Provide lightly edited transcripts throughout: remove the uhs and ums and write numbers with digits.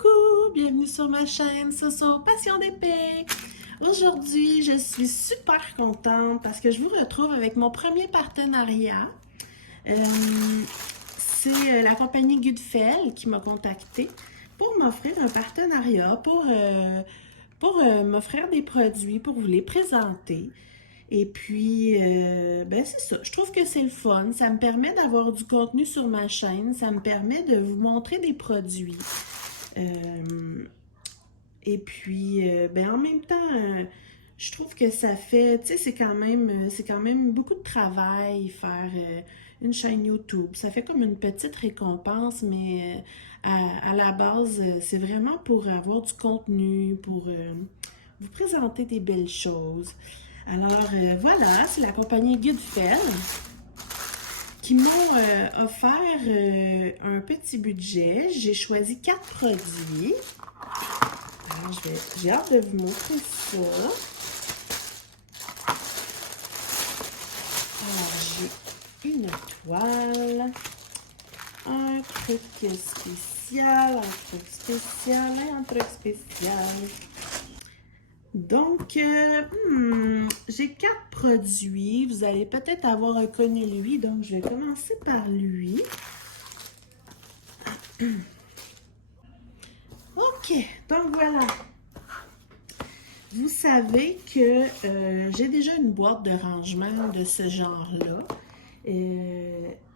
Coucou, bienvenue sur ma chaîne Soso Passion d'épée. Aujourd'hui, je suis super contente parce que je vous retrouve avec mon premier partenariat. Euh, c'est la compagnie Goodfell qui m'a contactée pour m'offrir un partenariat, pour m'offrir des produits, pour vous les présenter. Et puis, ben c'est ça. Je trouve que c'est le fun. Ça me permet d'avoir du contenu sur ma chaîne. Ça me permet de vous montrer des produits. Et puis, ben en même temps, je trouve que ça fait, tu sais, c'est quand même beaucoup de travail faire une chaîne YouTube. Ça fait comme une petite récompense, mais à la base, c'est vraiment pour avoir du contenu, pour vous présenter des belles choses. Alors voilà, c'est la compagnie Goodfell qui m'ont offert un petit budget. J'ai choisi 4 produits. Alors, j'ai hâte de vous montrer ça. Alors, j'ai une toile, un truc spécial, un truc spécial et un truc spécial. Donc, j'ai 4 produits. Vous allez peut-être avoir reconnu lui, donc je vais commencer par lui. OK, donc voilà. Vous savez que j'ai déjà une boîte de rangement de ce genre-là.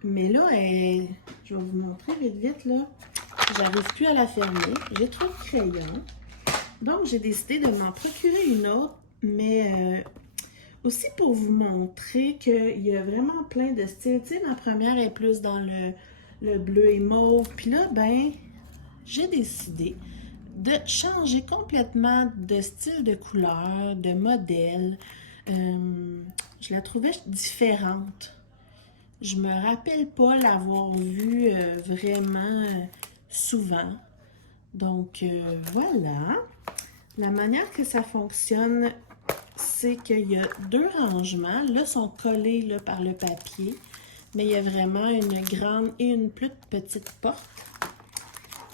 Mais là, je vais vous montrer vite vite, là. J'arrive plus à la fermer. J'ai trop de crayons. Donc, j'ai décidé de m'en procurer une autre, mais aussi pour vous montrer qu'il y a vraiment plein de styles. Tu sais, ma première est plus dans le bleu et mauve. Puis là, ben, j'ai décidé de changer complètement de style de couleur, de modèle. Je la trouvais différente. Je me rappelle pas l'avoir vue vraiment souvent. Donc, voilà. La manière que ça fonctionne, c'est qu'il y a 2 rangements. Là, ils sont collés là, par le papier, mais il y a vraiment une grande et une plus petite porte.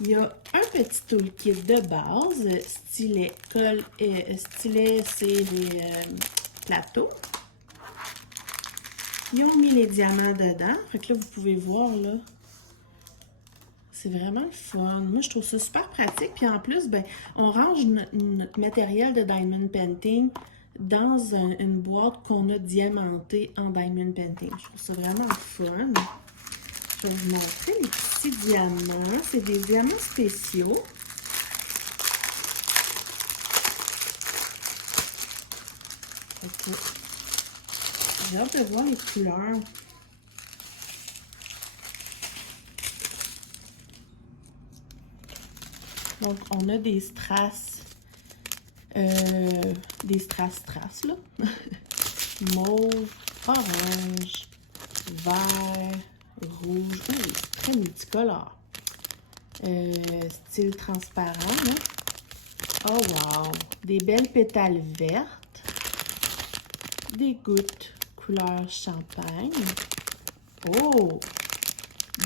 Il y a un petit toolkit de base, stylet, colle, stylet, cire et plateau. Ils ont mis les diamants dedans. Fait que là, vous pouvez voir, là, c'est vraiment le fun. Moi, je trouve ça super pratique. Puis en plus, ben, on range notre matériel de diamond painting dans une boîte qu'on a diamantée en diamond painting. Je trouve ça vraiment fun. Je vais vous montrer les petits diamants. C'est des diamants spéciaux. Okay. J'ai hâte de voir les couleurs. Donc, on a des strass, là. Mauve, orange, vert, rouge. Oh, très multicolore. Style transparent, là. Oh, wow! Des belles pétales vertes. Des gouttes couleur champagne. Oh!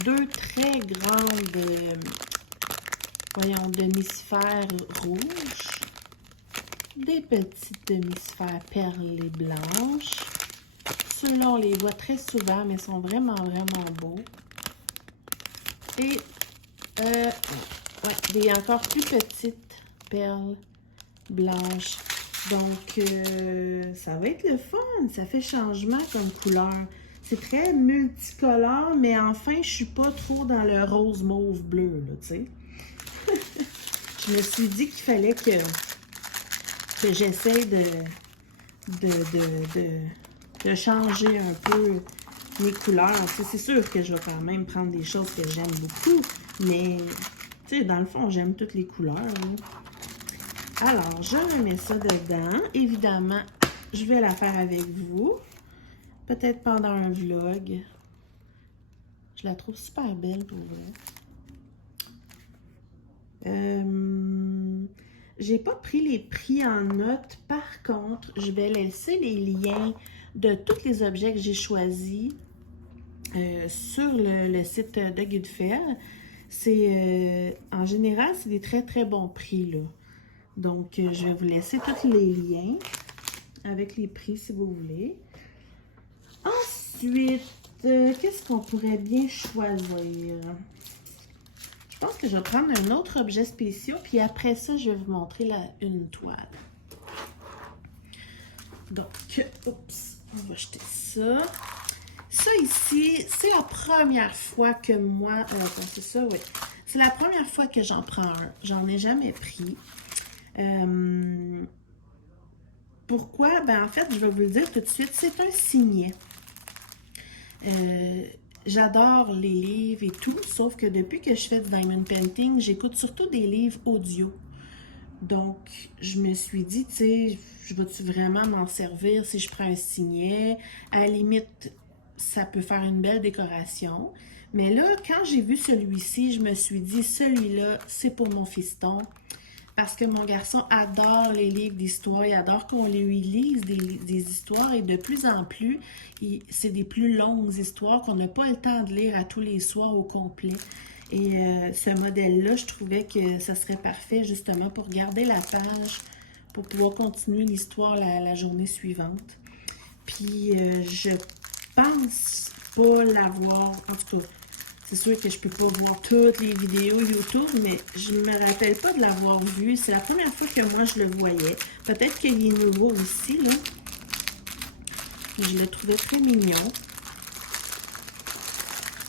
2 très grandes... voyons, demi-sphères rouges, des petites demi-sphères perlées blanches. Ceux-là, on les voit très souvent, mais sont vraiment, vraiment beaux. Et des encore plus petites perles blanches. Donc, ça va être le fun. Ça fait changement comme couleur. C'est très multicolore, mais enfin, je suis pas trop dans le rose mauve bleu, là, tu sais. Je me suis dit qu'il fallait que j'essaie de changer un peu mes couleurs. C'est sûr que je vais quand même prendre des choses que j'aime beaucoup, mais tu sais, dans le fond, j'aime toutes les couleurs. Là. Alors, je remets ça dedans. Évidemment, je vais la faire avec vous. Peut-être pendant un vlog. Je la trouve super belle pour vrai. J'ai pas pris les prix en note. Par contre, je vais laisser les liens de tous les objets que j'ai choisis sur le site de Goodfell. C'est en général, c'est des très très bons prix, là. Donc, je vais vous laisser tous les liens avec les prix si vous voulez. Ensuite, qu'est-ce qu'on pourrait bien choisir? Je pense que je vais prendre un autre objet spécial, puis après ça, je vais vous montrer une toile. Donc, oups, on va jeter ça. Ça ici, c'est la première fois que moi... c'est ça, oui. C'est la première fois que j'en prends un. J'en ai jamais pris. Pourquoi? Ben, en fait, je vais vous le dire tout de suite, c'est un signet. J'adore les livres et tout, sauf que depuis que je fais du diamond painting, j'écoute surtout des livres audio. Donc, je me suis dit, tu sais, je vais-tu vraiment m'en servir si je prends un signet? À la limite, ça peut faire une belle décoration. Mais là, quand j'ai vu celui-ci, je me suis dit, celui-là, c'est pour mon fiston. Parce que mon garçon adore les livres d'histoire, il adore qu'on lui lise des histoires et de plus en plus, c'est des plus longues histoires qu'on n'a pas le temps de lire à tous les soirs au complet. Et ce modèle-là, je trouvais que ça serait parfait justement pour garder la page, pour pouvoir continuer l'histoire la journée suivante. Puis je pense pas l'avoir, en tout cas, c'est sûr que je peux pas voir toutes les vidéos YouTube, mais je me rappelle pas de l'avoir vu. C'est la première fois que moi je le voyais. Peut-être qu'il est nouveau aussi, là. Je le trouvais très mignon.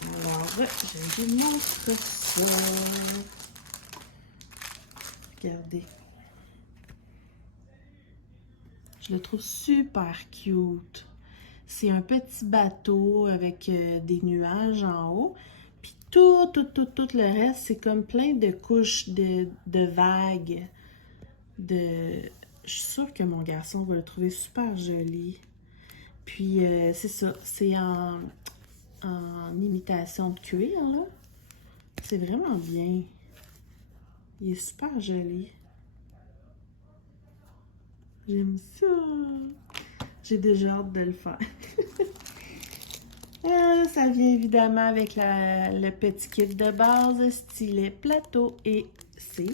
Alors, je vous montre ça. Regardez. Je le trouve super cute. C'est un petit bateau avec des nuages en haut. Puis tout le reste, c'est comme plein de couches de vagues. Je suis sûre que mon garçon va le trouver super joli. Puis c'est ça, c'est en imitation de cuir, là. C'est vraiment bien. Il est super joli. J'aime ça. J'ai déjà hâte de le faire. Ça vient évidemment avec le petit kit de base, stylet, plateau et cire.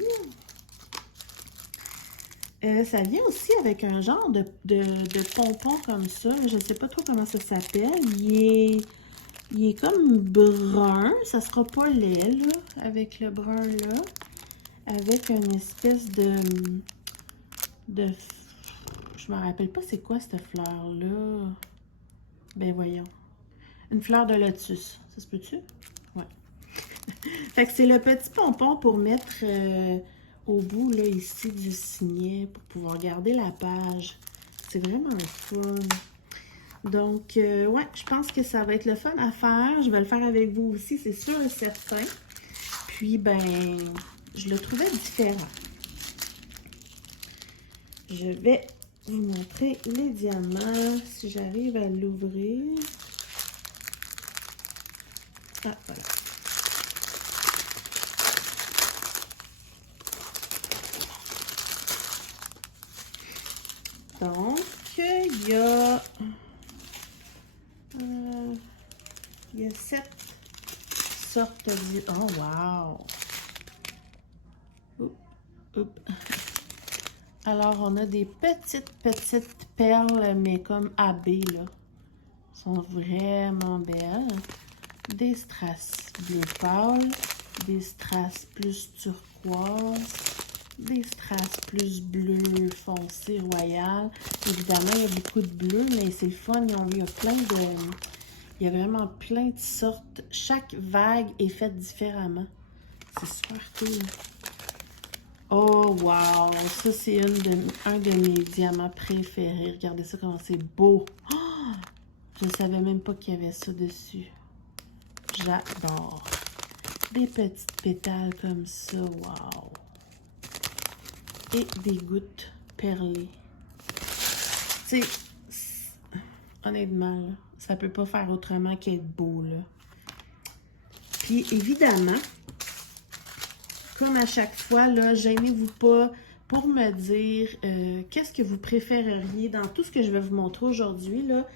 Ça vient aussi avec un genre de pompon comme ça. Je ne sais pas trop comment ça s'appelle. Il est comme brun. Ça sera pas laid, là, avec le brun là. Avec une espèce de je me rappelle pas c'est quoi cette fleur-là. Ben voyons. Une fleur de lotus. Ça se peut-tu? Ouais. Fait que c'est le petit pompon pour mettre au bout, là, ici, du signet, pour pouvoir garder la page. C'est vraiment le fun. Donc, ouais, je pense que ça va être le fun à faire. Je vais le faire avec vous aussi, c'est sûr et certain. Puis, ben, je le trouvais différent. Je vais vous montrer les diamants, si j'arrive à l'ouvrir. Ah, voilà. Donc, il y a 7 sortes de... Oh, wow! Oups. Alors, on a des petites perles, mais comme abbées, là. Elles sont vraiment belles. Des strass bleu pâle, des strass plus turquoise, des strass plus bleu foncé royal. Évidemment, il y a beaucoup de bleu, mais c'est fun. Il y a plein de... Il y a vraiment plein de sortes. Chaque vague est faite différemment. C'est super cool. Oh, wow! Ça, c'est un de mes diamants préférés. Regardez ça, comment c'est beau. Oh, je ne savais même pas qu'il y avait ça dessus. J'adore. Des petites pétales comme ça. Wow! Et des gouttes perlées. Tu sais, honnêtement, là, ça peut pas faire autrement qu'être beau, là. Puis, évidemment, comme à chaque fois, là, gênez-vous pas pour me dire qu'est-ce que vous préféreriez dans tout ce que je vais vous montrer aujourd'hui, là,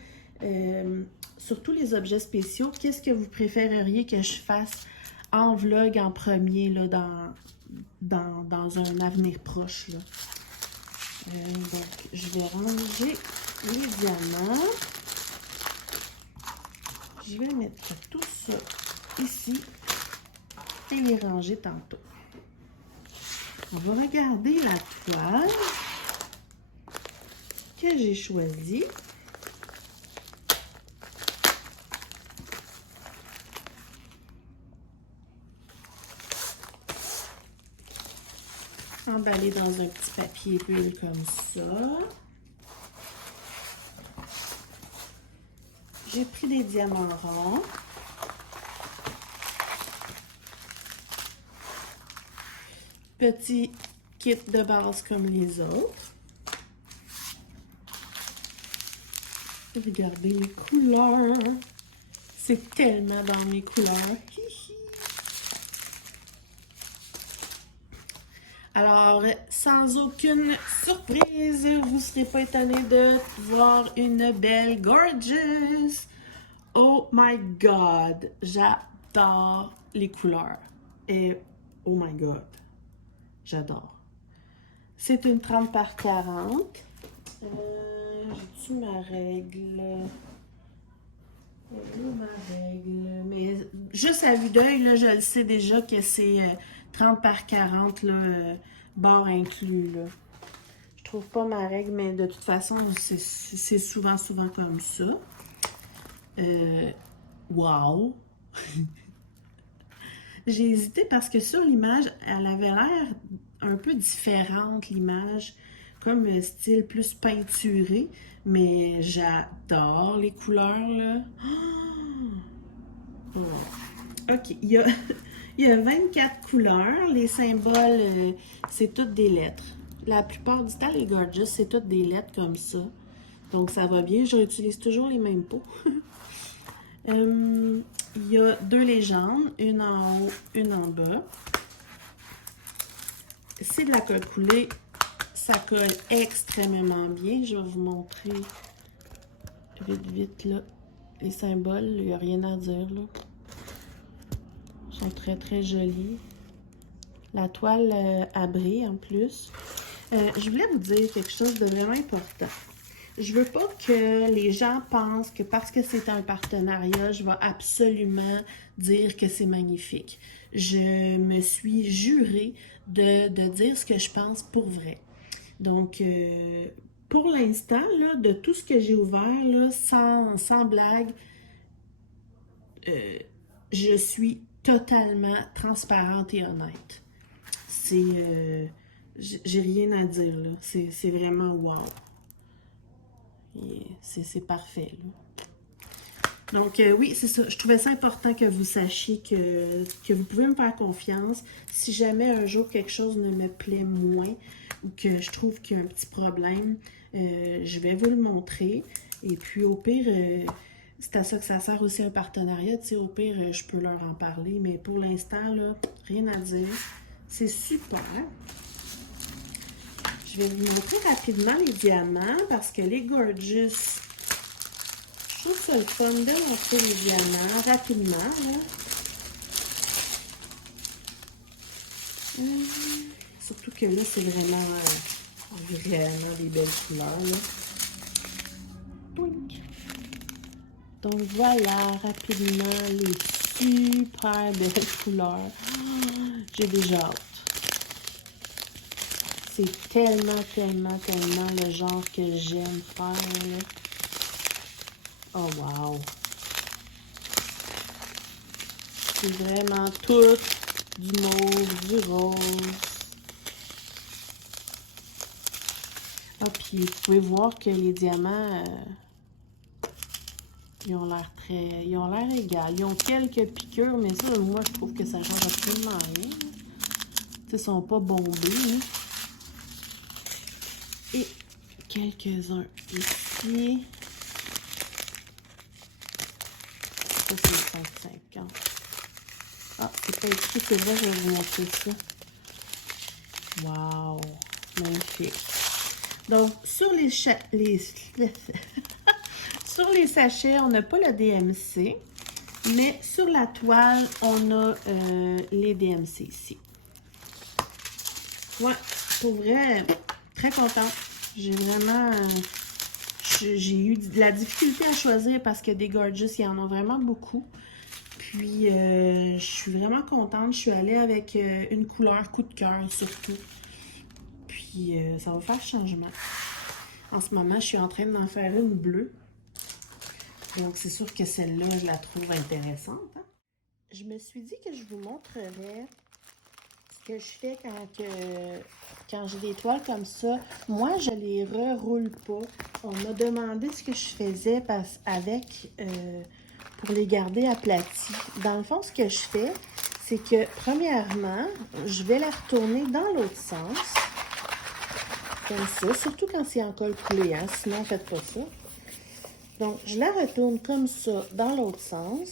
sur tous les objets spéciaux, qu'est-ce que vous préféreriez que je fasse en vlog en premier là, dans un avenir proche. Là. Donc, je vais ranger les diamants. Je vais mettre tout ça ici et les ranger tantôt. On va regarder la toile que j'ai choisie. Emballée dans un petit papier bulle comme ça. J'ai pris des diamants ronds. Petit kit de base comme les autres. Regardez les couleurs. C'est tellement dans mes couleurs. Alors, sans aucune surprise, vous ne serez pas étonné de voir une belle gorgeous. Oh my god, j'adore les couleurs. Et oh my god, j'adore. C'est une 30 par 40. J'ai-tu ma règle? Ma règle? Mais juste à vue d'œil, là, je le sais déjà que c'est 30 par 40, là, barre inclus, là. Je trouve pas ma règle, mais de toute façon, c'est souvent comme ça. Wow! J'ai hésité parce que sur l'image, elle avait l'air un peu différente, l'image, comme style plus peinturé, mais j'adore les couleurs, là. Oh! OK, il y a 24 couleurs. Les symboles, c'est toutes des lettres. La plupart du temps, les gorgeous, c'est toutes des lettres comme ça. Donc, ça va bien. J'utilise toujours les mêmes pots. Il y a 2 légendes, une en haut, une en bas. C'est de la colle coulée. Ça colle extrêmement bien. Je vais vous montrer vite, là, les symboles. Il n'y a rien à dire, là. Ils sont très jolis. La toile abrée en plus. Je voulais vous dire quelque chose de vraiment important. Je veux pas que les gens pensent que parce que c'est un partenariat, je vais absolument dire que c'est magnifique. Je me suis jurée de dire ce que je pense pour vrai. Donc, pour l'instant, là, de tout ce que j'ai ouvert, là, sans blague, je suis totalement transparente et honnête. C'est... j'ai rien à dire, là. C'est vraiment wow. C'est parfait, là. Donc, oui, c'est ça. Je trouvais ça important que vous sachiez que vous pouvez me faire confiance. Si jamais un jour quelque chose ne me plaît moins ou que je trouve qu'il y a un petit problème, je vais vous le montrer. Et puis, au pire, c'est à ça que ça sert aussi un partenariat. Tu sais, au pire, je peux leur en parler. Mais pour l'instant, là, rien à dire. C'est super. Je vais vous montrer rapidement les diamants parce que les gorgeous, je trouve ça le fun de montrer les diamants rapidement. Là. Surtout que là, c'est vraiment des belles couleurs. Là. Donc voilà, rapidement, les super belles couleurs. J'ai déjà hâte. C'est tellement le genre que j'aime faire, là. Oh, wow! C'est vraiment tout du mauve, du rose. Ah, puis vous pouvez voir que les diamants, ils ont l'air égaux. Ils ont quelques piqûres, mais ça, moi, je trouve que ça change absolument rien. Tu sais, ils sont pas bombés, hein. Et quelques-uns ici. Ça, c'est 150. Ah, c'est pas écrit, c'est vrai, je vais vous montrer ça. Wow! Magnifique. Donc, sur les sur les sachets, on n'a pas le DMC. Mais sur la toile, on a les DMC ici. Ouais, pour vrai, très contente. J'ai vraiment... j'ai eu de la difficulté à choisir parce que des Gorgeous, il y en a vraiment beaucoup. Puis, je suis vraiment contente. Je suis allée avec une couleur coup de cœur surtout. Puis, ça va faire changement. En ce moment, je suis en train d'en faire une bleue. Donc, c'est sûr que celle-là, je la trouve intéressante. Hein? Je me suis dit que je vous montrerais ce que je fais quand j'ai des toiles comme ça. Moi, je les reroule pas. On m'a demandé ce que je faisais pour les garder aplatis. Dans le fond, ce que je fais, c'est que, premièrement, je vais la retourner dans l'autre sens. Comme ça, surtout quand c'est en colle coulé, hein? Sinon, faites pas ça. Donc, je la retourne comme ça dans l'autre sens.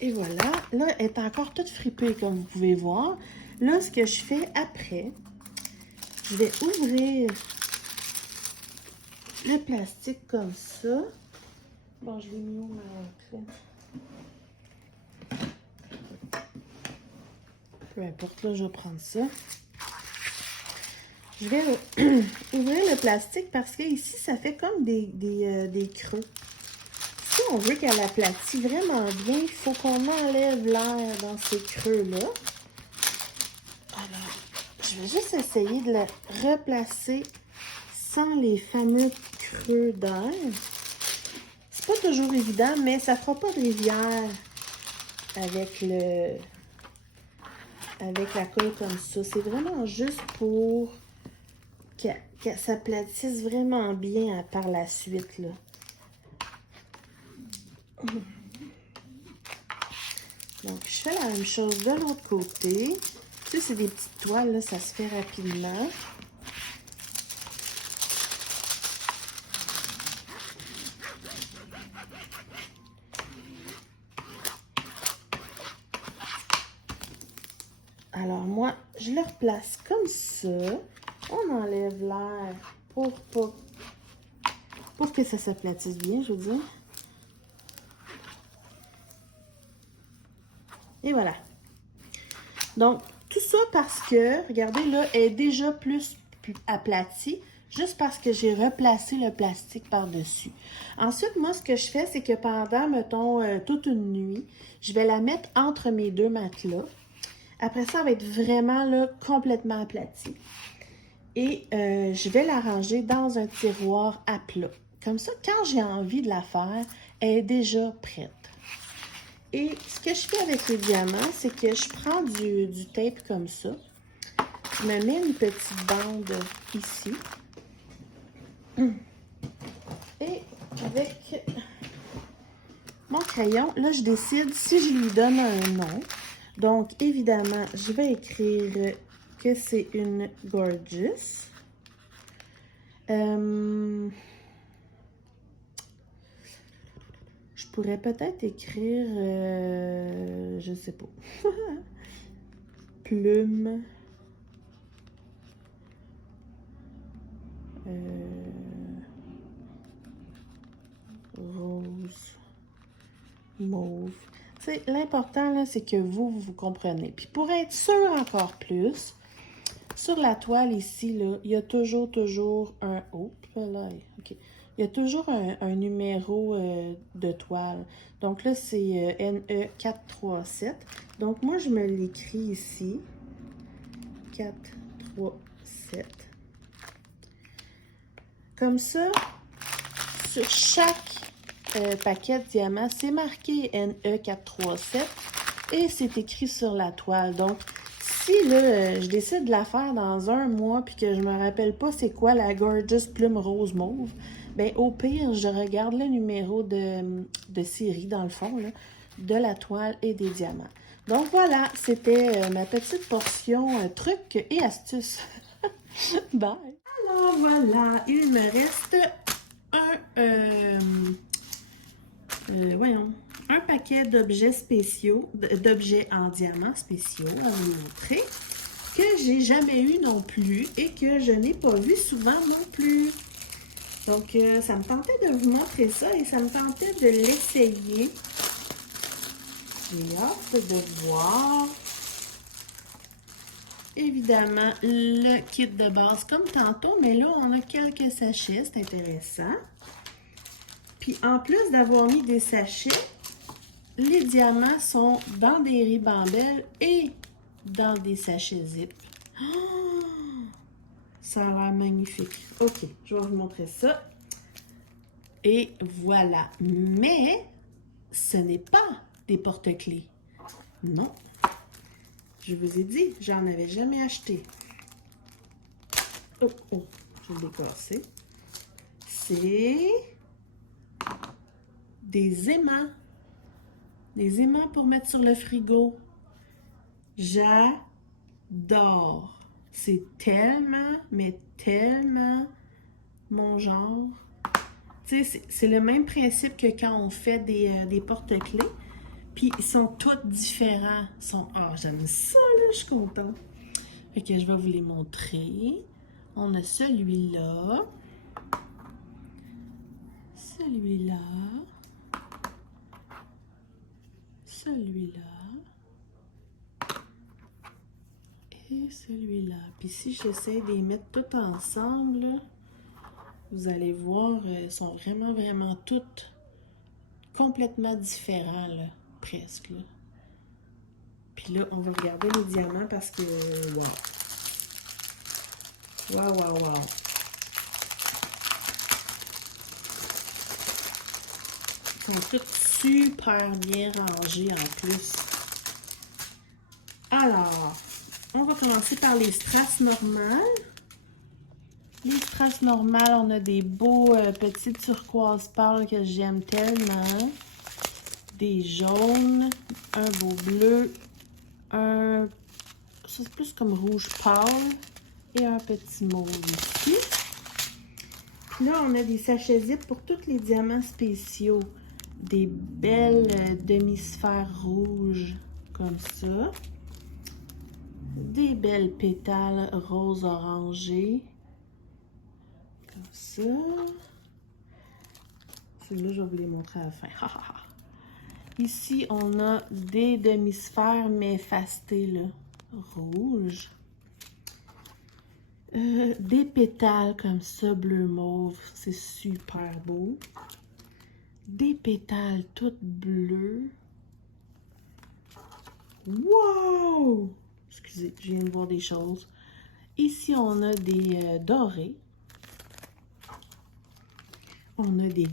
Et voilà. Là, elle est encore toute fripée, comme vous pouvez voir. Là, ce que je fais après, je vais ouvrir le plastique comme ça. Bon, je l'ai mis où, ma clé? Peu importe, là, je vais prendre ça. Je vais ouvrir le plastique parce que ici, ça fait comme des creux. Si on veut qu'elle aplatit vraiment bien, il faut qu'on enlève l'air dans ces creux-là. Alors, je vais juste essayer de le replacer sans les fameux creux d'air. C'est pas toujours évident, mais ça fera pas de rivière avec la colle comme ça. C'est vraiment juste pour que ça platisse vraiment bien par la suite, là. Donc, je fais la même chose de l'autre côté. Tu sais, c'est des petites toiles, là, ça se fait rapidement. Alors, moi, je le replace comme ça. On enlève l'air pour que ça s'aplatisse bien, je veux dire. Et voilà. Donc, tout ça parce que, regardez, là, elle est déjà plus aplatie, juste parce que j'ai replacé le plastique par-dessus. Ensuite, moi, ce que je fais, c'est que pendant, mettons, toute une nuit, je vais la mettre entre mes deux matelas. Après ça, elle va être vraiment, là, complètement aplatie. Et je vais la ranger dans un tiroir à plat. Comme ça, quand j'ai envie de la faire, elle est déjà prête. Et ce que je fais avec les diamants, c'est que je prends du tape comme ça. Je me mets une petite bande ici. Et avec mon crayon, là, je décide si je lui donne un nom. Donc, évidemment, je vais écrire que c'est une Gorgeous. Je pourrais peut-être écrire, je sais pas, plume, rose, mauve. Tu sais, l'important, là, c'est que vous comprenez. Puis pour être sûr encore plus, sur la toile ici, là, il y a toujours un... Oh, là, OK. Il y a toujours un numéro de toile. Donc là, c'est NE437. Donc moi, je me l'écris ici. 437. Comme ça, sur chaque paquet de diamants, c'est marqué NE437 et c'est écrit sur la toile. Donc, si là, je décide de la faire dans un mois puis que je me rappelle pas c'est quoi la Gorgeous Plume Rose Mauve, ben au pire, je regarde le numéro de série, dans le fond, là, de la toile et des diamants. Donc voilà, c'était ma petite portion trucs et astuces. Bye! Alors voilà, il me reste un paquet d'objets spéciaux, d'objets en diamant spéciaux à vous montrer, que j'ai jamais eu non plus et que je n'ai pas vu souvent non plus. Donc, ça me tentait de vous montrer ça et ça me tentait de l'essayer J'ai hâte de voir. Évidemment, le kit de base comme tantôt, mais là, on a quelques sachets, c'est intéressant. Puis en plus d'avoir mis des sachets, les diamants sont dans des ribambelles et dans des sachets zip. Oh, ça a l'air magnifique. Ok, je vais vous montrer ça. Et voilà. Mais ce n'est pas des porte-clés. Non. Je vous ai dit, j'en avais jamais acheté. Oh, oh, je vais le décasser. C'est des aimants. Des aimants pour mettre sur le frigo. J'adore. C'est tellement, mais tellement mon genre. Tu sais, c'est le même principe que quand on fait des porte-clés. Puis ils sont tous différents. Ah, j'aime ça, là, je suis contente. Fait que je vais vous les montrer. On a celui-là. Celui-là. Celui-là. Et celui-là. Puis si j'essaie de les mettre tous ensemble, là, vous allez voir, ils sont vraiment, vraiment toutes complètement différents, là, presque. Là. Puis là, on va regarder les diamants parce que, wow. Wow, wow, wow. Ils sont tous super bien rangés en plus. Alors, on va commencer par les strass normales. Les strass normales, on a des beaux petits turquoise pâles que j'aime tellement. Des jaunes, un beau bleu, ça c'est plus comme rouge pâle et un petit mauve ici. Puis là, on a des sachets zip pour tous les diamants spéciaux. Des belles demi-sphères rouges comme ça. Des belles pétales rose orangé. Comme ça. Celui-là, je vais vous les montrer à la fin. Ici, on a des demi-sphères, mais fastées, là. Rouge. Des pétales comme ça, bleu mauve. C'est super beau. Des pétales toutes bleues. Wow! Excusez, je viens de voir des choses. Ici, on a des dorés. On a des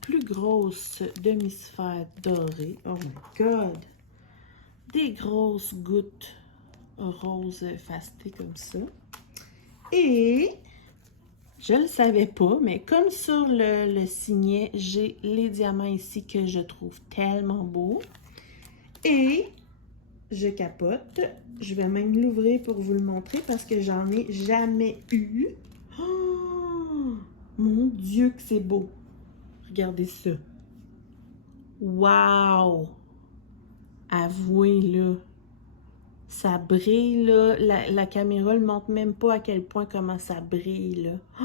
plus grosses demi-sphères dorées. Oh my God! Des grosses gouttes roses fastées comme ça. Et, je ne le savais pas, mais comme sur le signet, j'ai les diamants ici que je trouve tellement beaux. Et, je capote. Je vais même l'ouvrir pour vous le montrer parce que j'en ai jamais eu. Oh, mon Dieu que c'est beau. Regardez ça. Wow! Avouez, là. Ça brille, là. La caméra ne montre même pas à quel point comment ça brille, là. Oh,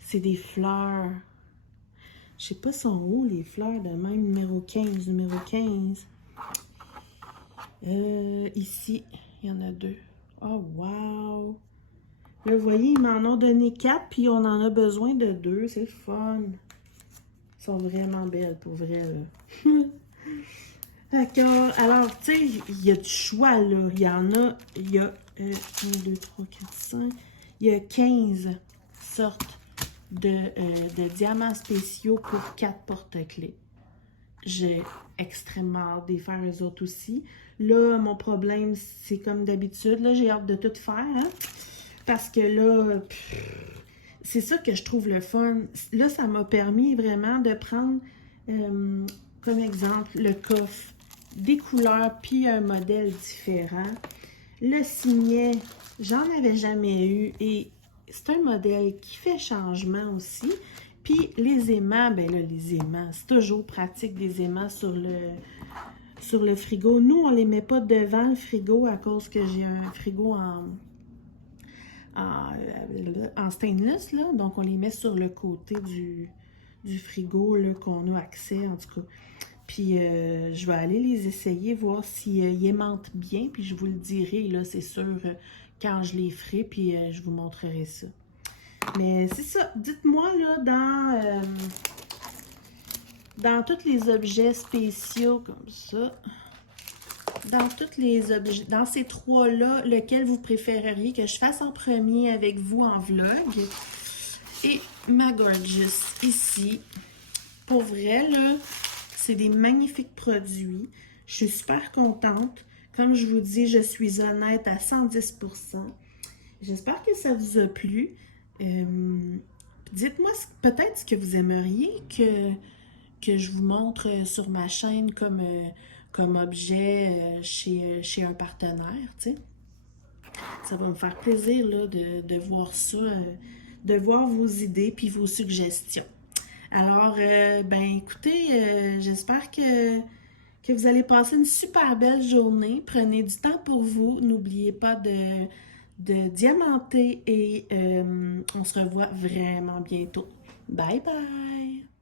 c'est des fleurs. Je sais pas sont où les fleurs de même. Numéro 15, numéro 15. Ici, il y en a 2. Oh, wow! Là, vous voyez, ils m'en ont donné 4, puis on en a besoin de 2. C'est le fun. Ils sont vraiment belles, pour vrai, là. D'accord. Alors, tu sais, il y a du choix, là. Il y en a, il y a 1, 2, 3, 4, 5. Il y a 15 sortes de diamants spéciaux pour 4 porte-clés. J'ai extrêmement hâte d'y faire eux autres aussi. Là, mon problème, c'est comme d'habitude. Là, j'ai hâte de tout faire, hein? Parce que là, c'est ça que je trouve le fun. Là, ça m'a permis vraiment de prendre, comme exemple, le coffre, des couleurs, puis un modèle différent. Le signet, j'en avais jamais eu et c'est un modèle qui fait changement aussi. Puis les aimants, ben là, les aimants, c'est toujours pratique des aimants sur le frigo. Nous, on les met pas devant le frigo à cause que j'ai un frigo en stainless, là. Donc, on les met sur le côté du frigo, là, qu'on a accès, en tout cas. Puis je vais aller les essayer, voir s'ils aimantent bien, puis je vous le dirai, là, c'est sûr, quand je les ferai, puis je vous montrerai ça. Mais c'est ça, dites-moi, là, dans tous les objets spéciaux, comme ça, dans tous les objets, dans ces trois-là, lequel vous préféreriez que je fasse en premier avec vous en vlog? Et ma Gorgeous, ici, pour vrai, là, c'est des magnifiques produits. Je suis super contente. Comme je vous dis, je suis honnête à 110%. J'espère que ça vous a plu. Dites-moi peut-être ce que vous aimeriez que je vous montre sur ma chaîne comme objet chez un partenaire, tu sais. Ça va me faire plaisir là, de voir ça, de voir vos idées puis vos suggestions. Alors, ben écoutez, j'espère que vous allez passer une super belle journée. Prenez du temps pour vous. N'oubliez pas de diamanter et on se revoit vraiment bientôt. Bye bye!